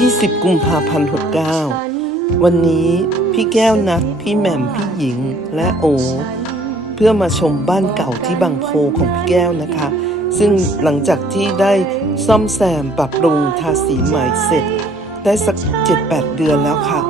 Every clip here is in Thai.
20 กุมภาพันธ์69 วันนี้พี่แก้วนัดพี่แหม่มพี่หญิงและโอ เพื่อมาชมบ้านเก่าที่บางโพของพี่แก้วนะคะ ซึ่งหลังจากที่ได้ซ่อมแซมปรับปรุงทาสีใหม่เสร็จ ได้สัก 7-8 เดือนแล้วค่ะ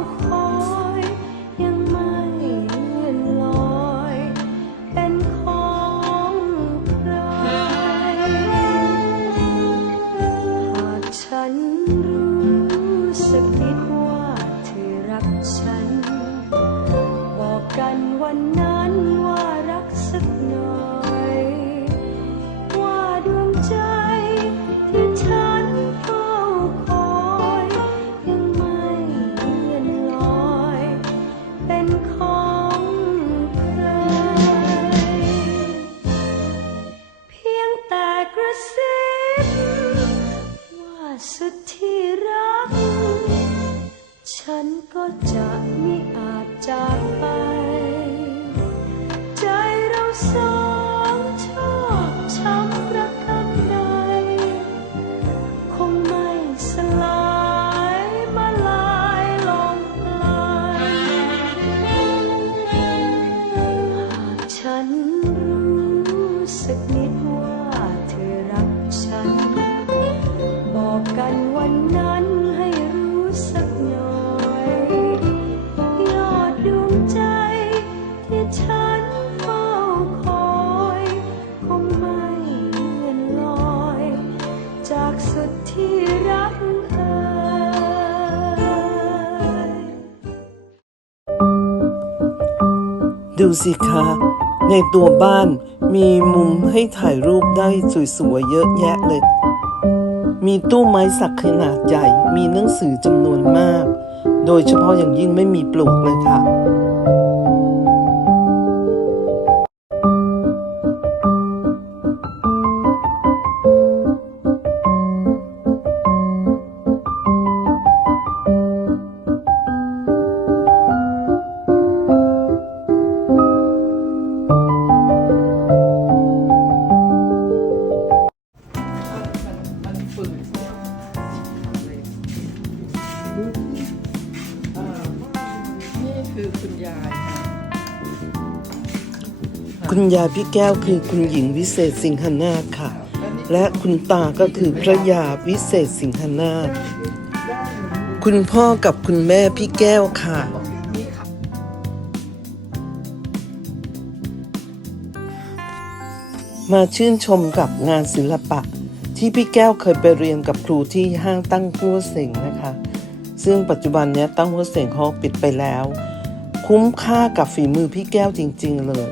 จะไม่อาจจาก ดูสิคะ ในตัวบ้านมีมุมให้ถ่ายรูปได้สวยๆเยอะแยะเลย มีตู้ไม้สักขนาดใหญ่ มีหนังสือจำนวนมาก โดยเฉพาะอย่างยิ่งไม่มีปลวกเลยค่ะ คุณยายพี่แก้วคือคุณหญิงวิเศษสิงหนาถค่ะ และคุณตาก็คือพระยาวิเศษสิงหนาถคุณพ่อกับคุณแม่พี่แก้วค่ะ มาชื่นชมกับงานศิลปะ ที่พี่แก้วเคยไปเรียนกับครูที่ห้างตั้งหัวเสงนะคะ ซึ่งปัจจุบันนี้ตั้งหัวเสงเขาปิดไปแล้ว คุ้มค่ากับฝีมือพี่แก้วจริง ๆ เลย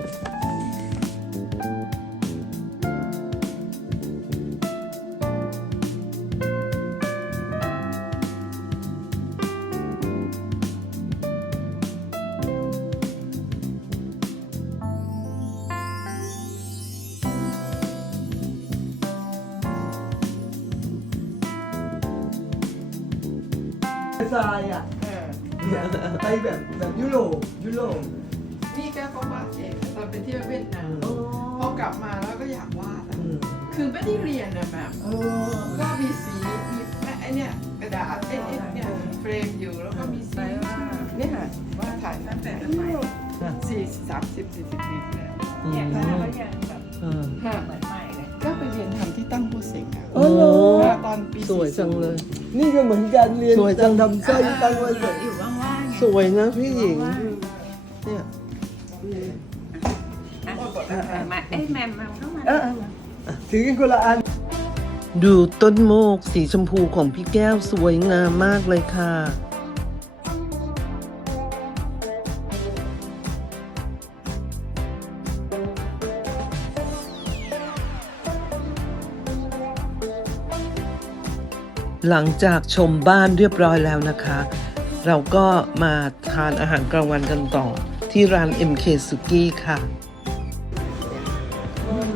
ทรายอะ เออเนี่ยไปแบบแบบยุโรปยุโรปนี่ก็เขาวาดเองตอนไปเที่ยวเวียดนามพอกลับมาแล้วก็อยากวาดอะอืมคือไม่ได้เรียนอะแบบเออก็มีสีมีไอ้เนี่ยกระดาษไอ้ไอ้เนี่ยเฟรมอยู่แล้วก็มีสีเนี่ยค่ะวาดถ่ายตั้งแต่สมัยสี่สามสิบสี่สิบปีที่แล้วเนี่ยแล้วยังแบบเออค่ะเหมือนใหม่เลย ก็ไปเรียนทำที่ตั้งโพเสงอะโอ้โหค่ะตอนปีสวยจังเลย นี่ก็เหมือนกันเรียนสวยจัง ทำสร้อยตั้งไว้เลยอยู่ว่างๆสวยนะพี่หญิงเนี่ยมาเอ้ยแมมมาเข้ามา เออถือกันคนละอัน ดูต้นโมกสีชมพูของพี่แก้วสวยงามมากเลยค่ะ หลังจากชมบ้านเรียบร้อยแล้วนะคะ เราก็มาทานอาหารกลางวันกันต่อ ที่ร้าน MK s u k i ค่ะ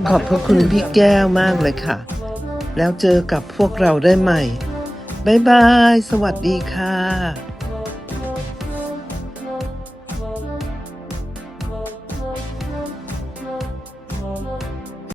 ขอบพระคุณพี่แก้วมากเลยค่ะ แล้วเจอกับพวกเราได้ใหม่ บ๊ายบาย สวัสดีค่ะ